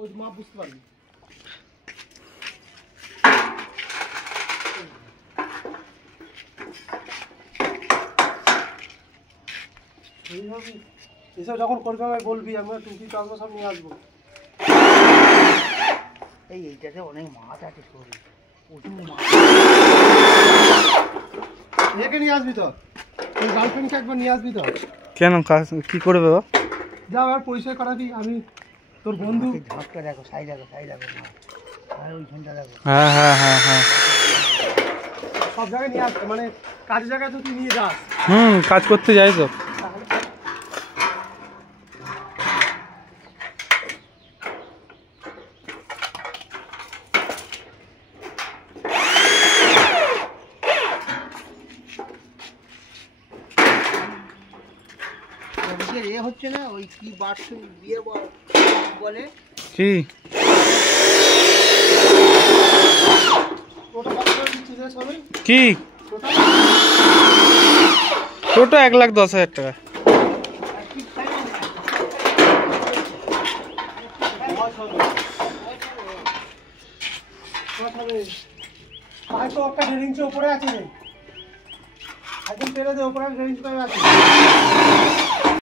ওই মাপ বুঝতে পারবি। এসব যখন করবি আমায় বলবি, আমরা টুকি টালবো সব নিয়ে আসবো। এইটাতে অনেক মাছ আছে, শরীর প্রচুর মাছ। একে নিয়ে আসবি তো, তোর গার্লফ্রেন্ডকে একবার নিয়ে আসবি তো। কেন কি করবে ও? যা আর পরিচয় করাবি, আমি তোর বন্ধু। ঝাঁকটা দেখো, সাই দেখো, আর ওইখানটা দেখো। হ্যাঁ হ্যাঁ হ্যাঁ হ্যাঁ, সব জায়গায় নিয়ে আসবে, মানে কাজের জায়গায় তো তুই নিয়ে যাস। কাজ করতে যাই তো। এ হচ্ছে না, ওই কি বার্ষিক বিয়ে বলে কি কি টোটো 1,10,000 টাকা। হয়তো একটা 1.5 ইঞ্চি উপরে আছে, একদম তেলে দে, উপরে 1.5 ইঞ্চি আছে।